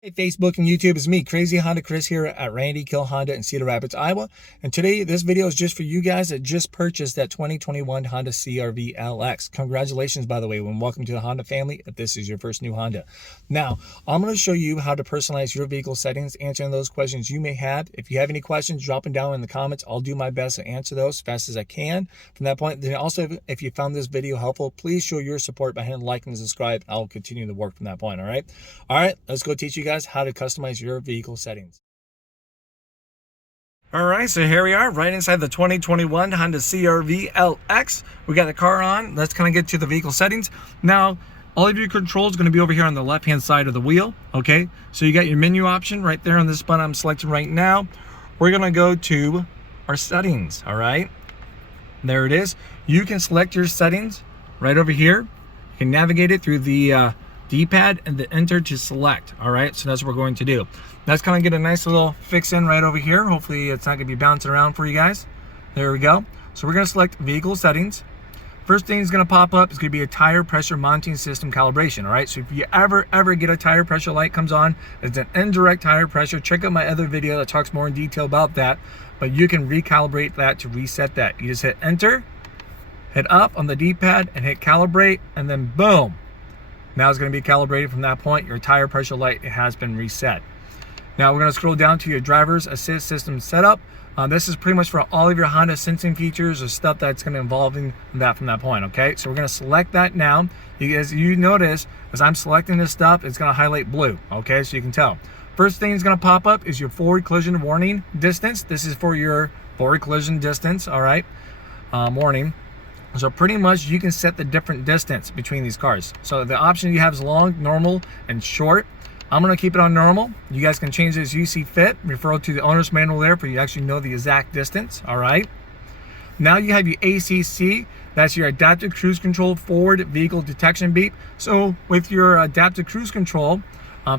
Hey, Facebook and YouTube, it's me, Crazy Honda Chris here at Randy Kuehl Honda in Cedar Rapids, Iowa. And today, this video is just for you guys that just purchased that 2021 Honda CR-V LX. Congratulations, by the way, and welcome to the Honda family if this is your first new Honda. Now, I'm going to show you how to personalize your vehicle settings, answering those questions you may have. If you have any questions, drop them down in the comments. I'll do my best to answer those as fast as I can. From that point, then also, if you found this video helpful, please show your support by hitting like and subscribe. I'll continue to work from that point, all right? All right, let's go teach you guys how to customize your vehicle settings. All right, so here we are right inside the 2021 Honda CR-V LX. We got the car on. Let's kind of get to the vehicle settings. Now, all of your controls are going to be over here on the left-hand side of the wheel, okay? So you got your menu option right there on this button I'm selecting right now. We're going to go to our settings, all right? There it is. You can select your settings right over here. You can navigate it through the D-pad and the enter to select. All right, so that's what we're going to do. Let's kind of get a nice little fix in right over here. Hopefully it's not going to be bouncing around for you guys. There we go. So we're going to select vehicle settings. First thing is going to pop up is going to be a tire pressure monitoring system calibration. All right, so if you ever get a tire pressure light comes on, it's an indirect tire pressure. Check out my other video that talks more in detail about that, but you can recalibrate that to reset that. You just hit enter, hit up on the D-pad and hit calibrate, and then boom. Now it's going to be calibrated from that point. Your tire pressure light has been reset. Now we're going to scroll down to your driver's assist system setup. This is pretty much for all of your Honda sensing features or stuff that's going to involve in that from that point, okay? So we're going to select that now. As you notice, as I'm selecting this stuff, it's going to highlight blue, okay? So you can tell. First thing that's going to pop up is your forward collision warning distance. This is for your forward collision distance, all right? Warning. So pretty much you can set the different distance between these cars. So the option you have is long, normal, and short. I'm going to keep it on normal. You guys can change it as you see fit. Refer to the owner's manual there for you to actually know the exact distance. All right. Now you have your ACC. That's your adaptive cruise control forward vehicle detection beep. So with your adaptive cruise control,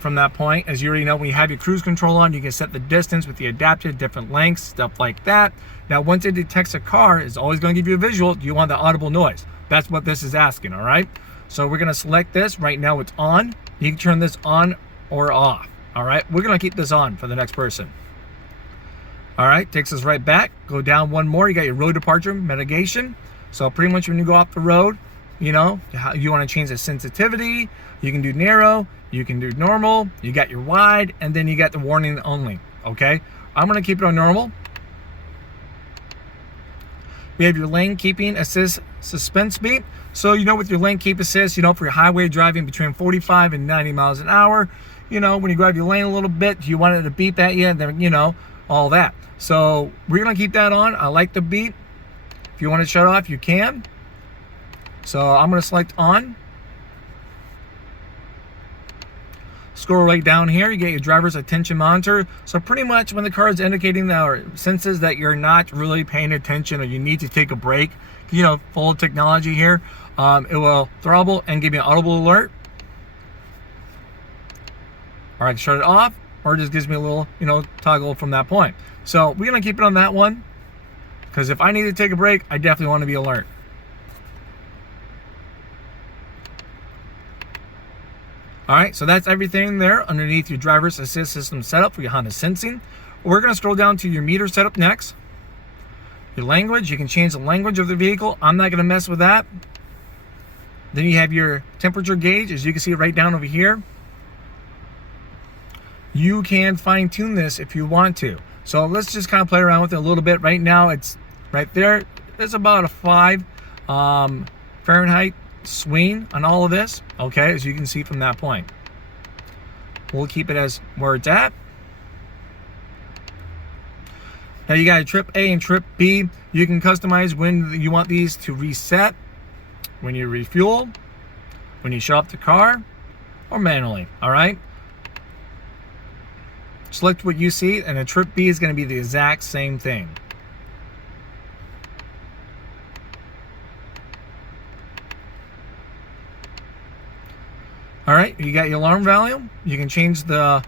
from that point, as you already know, when you have your cruise control on, you can set the distance with the adaptive, different lengths, stuff like that. Now, once it detects a car, it's always going to give you a visual. Do you want the audible noise? That's what this is asking, all right? So we're going to select this. Right now, it's on. You can turn this on or off, all right? We're going to keep this on for the next person. All right, takes us right back. Go down one more. You got your road departure mitigation. So pretty much when you go off the road, you know, you want to change the sensitivity. You can do narrow, you can do normal, you got your wide, and then you got the warning only, okay? I'm going to keep it on normal. We have your lane keeping assist suspense beep. So, you know, with your lane keep assist, you know, for your highway driving between 45 and 90 miles an hour, you know, when you grab your lane a little bit, you want it to beep at you, and then, you know, all that. So we're going to keep that on. I like the beep. If you want to shut off, you can. So I'm going to select on. Scroll right down here, you get your driver's attention monitor. So pretty much when the car is indicating that or senses that you're not really paying attention or you need to take a break, you know, full technology here, it will throttle and give you an audible alert. All right, shut it off, or it just gives me a little, you know, toggle from that point. So we're gonna keep it on that one, because if I need to take a break, I definitely want to be alert. All right, so that's everything there underneath your driver's assist system setup for your Honda sensing. We're going to scroll down to your meter setup next. Your language, you can change the language of the vehicle. I'm not going to mess with that. Then you have your temperature gauge, as you can see right down over here. You can fine tune this if you want to. So let's just kind of play around with it a little bit. Right now, it's right there. It's about a 5 Fahrenheit swing on all of this, okay, as you can see from that point. We'll keep it as where it's at. Now you got a trip A and trip B. You can customize when you want these to reset, when you refuel, when you shut off the car, or manually, all right? Select what you see, and a trip B is going to be the exact same thing. All right, you got your alarm volume. You can change the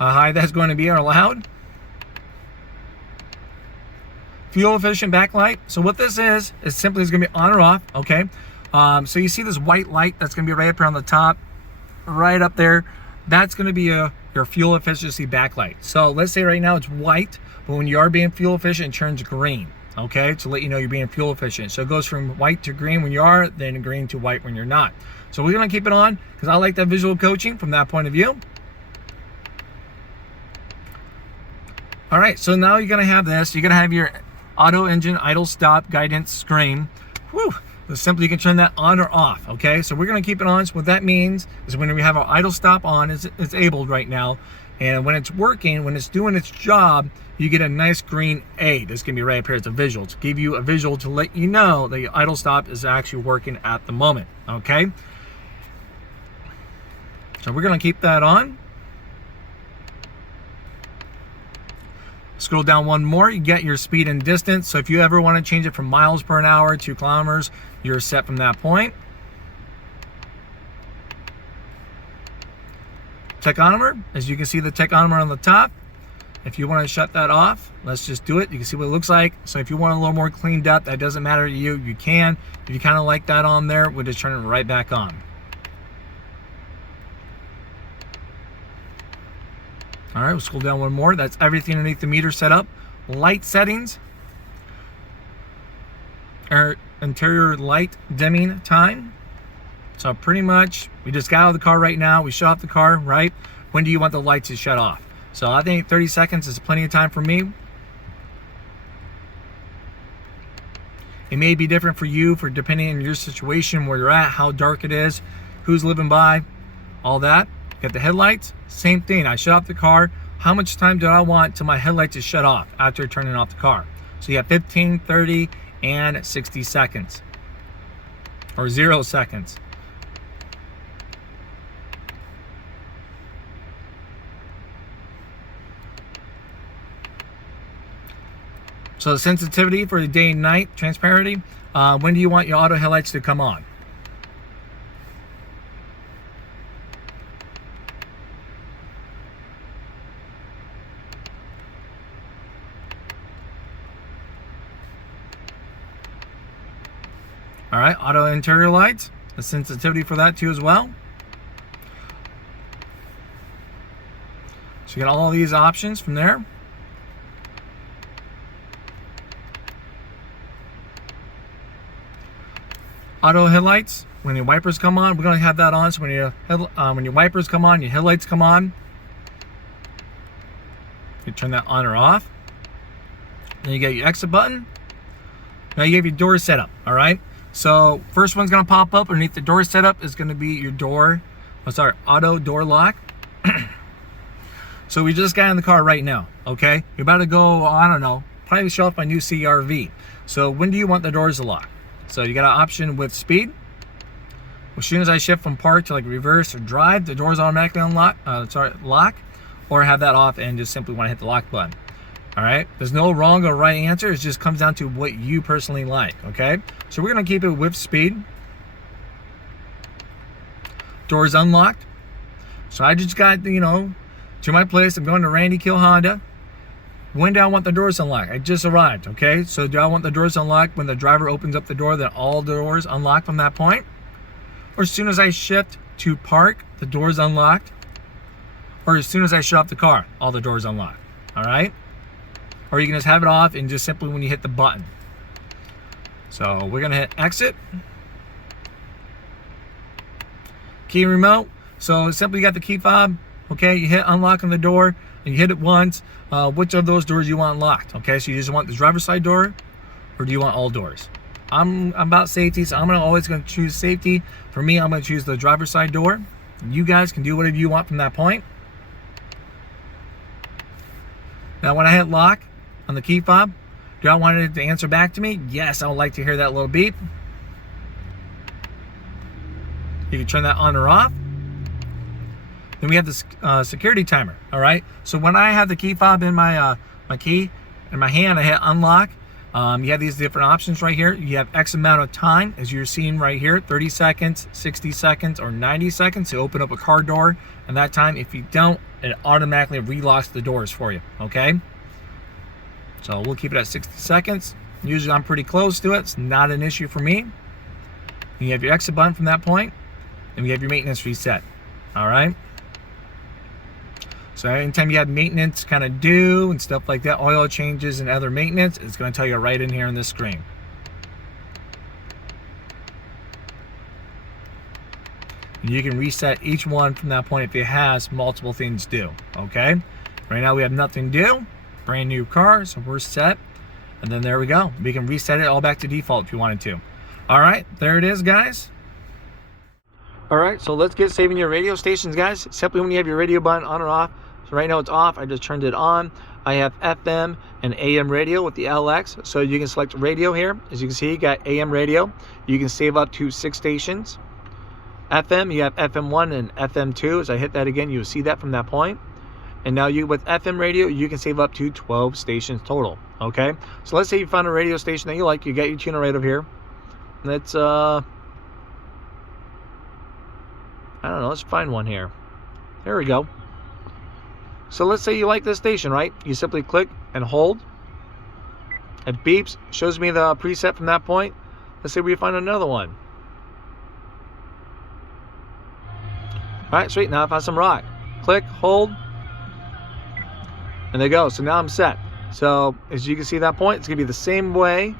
how high that's going to be or loud. Fuel efficient backlight. So what this is simply is going to be on or off, okay? So you see this white light that's going to be right up here on the top, right up there. that's going to be your fuel efficiency backlight. So let's say right now it's white, but when you are being fuel efficient, it turns green. Okay, to let you know you're being fuel efficient. So it goes from white to green when you are, then green to white when you're not. So we're going to keep it on because I like that visual coaching from that point of view. All right, so now you're going to have this. You're going to have your auto engine idle stop guidance screen. Whew. So simply you can turn that on or off. Okay, so we're going to keep it on. So what that means is when we have our idle stop on, it's enabled right now. And when it's working, when it's doing its job, you get a nice green A. This can be right up here as a visual to give you a visual to let you know that your idle stop is actually working at the moment. Okay, so we're going to keep that on. Scroll down one more, you get your speed and distance. So if you ever want to change it from miles per hour to kilometers, you're set from that point. Tachometer, as you can see the tachometer on the top. If you want to shut that off, let's just do it. You can see what it looks like. So if you want a little more cleaned up, that doesn't matter to you, you can. If you kind of like that on there, we'll just turn it right back on. All right, we'll scroll down one more. That's everything underneath the meter setup. Light settings. Our interior light dimming time. So pretty much, we just got out of the car right now. We shut off the car, right? When do you want the lights to shut off? So I think 30 seconds is plenty of time for me. It may be different for you, for depending on your situation, where you're at, how dark it is, who's living by, all that. Got the headlights, same thing. I shut off the car. How much time do I want till my headlights to shut off after turning off the car? So you have 15, 30, and 60 seconds. Or 0 seconds. So the sensitivity for the day and night, transparency, when do you want your auto headlights to come on? All right, auto interior lights, the sensitivity for that too as well. So you got all these options from there. Auto headlights, when your wipers come on, we're going to have that on. So when your wipers come on, your headlights come on. You turn that on or off. Then you get your exit button. Now you have your door setup, all right? So first one's going to pop up underneath the door setup is going to be your auto door lock. So we just got in the car right now, okay? You're about to go, I don't know, probably show off my new CRV. So when do you want the doors to lock? So you got an option with speed. As soon as I shift from park to like reverse or drive, the doors automatically lock, or have that off and just simply want to hit the lock button. All right, there's no wrong or right answer. It just comes down to what you personally like. Okay, so we're gonna keep it with speed. Doors unlocked. So I just got, to my place. I'm going to Randy Kuehl Honda. When do I want the doors unlocked? I just arrived. Okay, so do I want the doors unlocked when the driver opens up the door, then all doors unlock from that point? Or as soon as I shift to park, the doors unlocked? Or as soon as I shut off the car, all the doors unlocked? All right. Or you can just have it off and just simply when you hit the button. So we're gonna hit exit. Key remote. So simply you got the key fob. Okay, you hit unlock on the door and you hit it once. Which of those doors you want unlocked? Okay, so you just want the driver's side door, or do you want all doors? I'm about safety, so I'm always gonna choose safety. For me, I'm gonna choose the driver's side door. You guys can do whatever you want from that point. Now when I hit lock on the key fob, do I want it to answer back to me? Yes, I would like to hear that little beep. You can turn that on or off. Then we have the security timer, all right? So when I have the key fob in my key in my hand, I hit unlock. You have these different options right here. You have X amount of time, as you're seeing right here, 30 seconds, 60 seconds, or 90 seconds to open up a car door. And that time, if you don't, it automatically relocks the doors for you, okay? So we'll keep it at 60 seconds. Usually I'm pretty close to it. It's not an issue for me. And you have your exit button from that point. And we have your maintenance reset, all right? So anytime you have maintenance kind of due and stuff like that, oil changes and other maintenance, it's going to tell you right in here on this screen. And you can reset each one from that point if it has multiple things due, okay? Right now we have nothing due, brand new car, so we're set. And then there we go. We can reset it all back to default if you wanted to. All right, there it is, guys. All right, so let's get saving your radio stations, guys. Simply when you have your radio button on or off. So right now it's off, I just turned it on. I have FM and AM radio with the LX. So you can select radio here. As you can see, you got AM radio. You can save up to 6 stations. FM, you have FM1 and FM2. As I hit that again, you'll see that from that point. And now you with FM radio, you can save up to 12 stations total, okay? So let's say you found a radio station that you like. You got your tuner right over here. Let's, I don't know, let's find one here. There we go. So let's say you like this station, right? You simply click and hold. It beeps, shows me the preset from that point. Let's say we find another one. All right, sweet, now I found some rock. Click, hold, and there you go. So now I'm set. So as you can see that point, it's gonna be the same way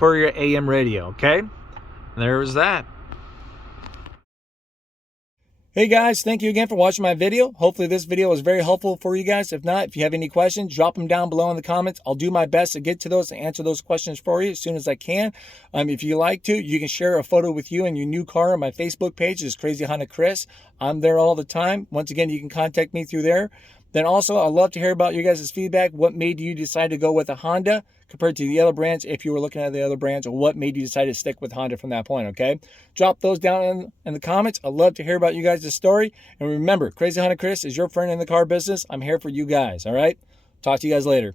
for your AM radio, okay? And there's that. Hey guys, thank you again for watching my video. Hopefully this video was very helpful for you guys. If not, if you have any questions, drop them down below in the comments. I'll do my best to get to those and answer those questions for you as soon as I can. If you like to, you can share a photo with you and your new car on my Facebook page. It's Crazy Honda Chris. I'm there all the time. Once again, you can contact me through there. Then also, I'd love to hear about your guys' feedback. What made you decide to go with a Honda compared to the other brands, if you were looking at the other brands, or what made you decide to stick with Honda from that point, okay? Drop those down in the comments. I'd love to hear about you guys' story. And remember, Crazy Honda Chris is your friend in the car business. I'm here for you guys, all right? Talk to you guys later.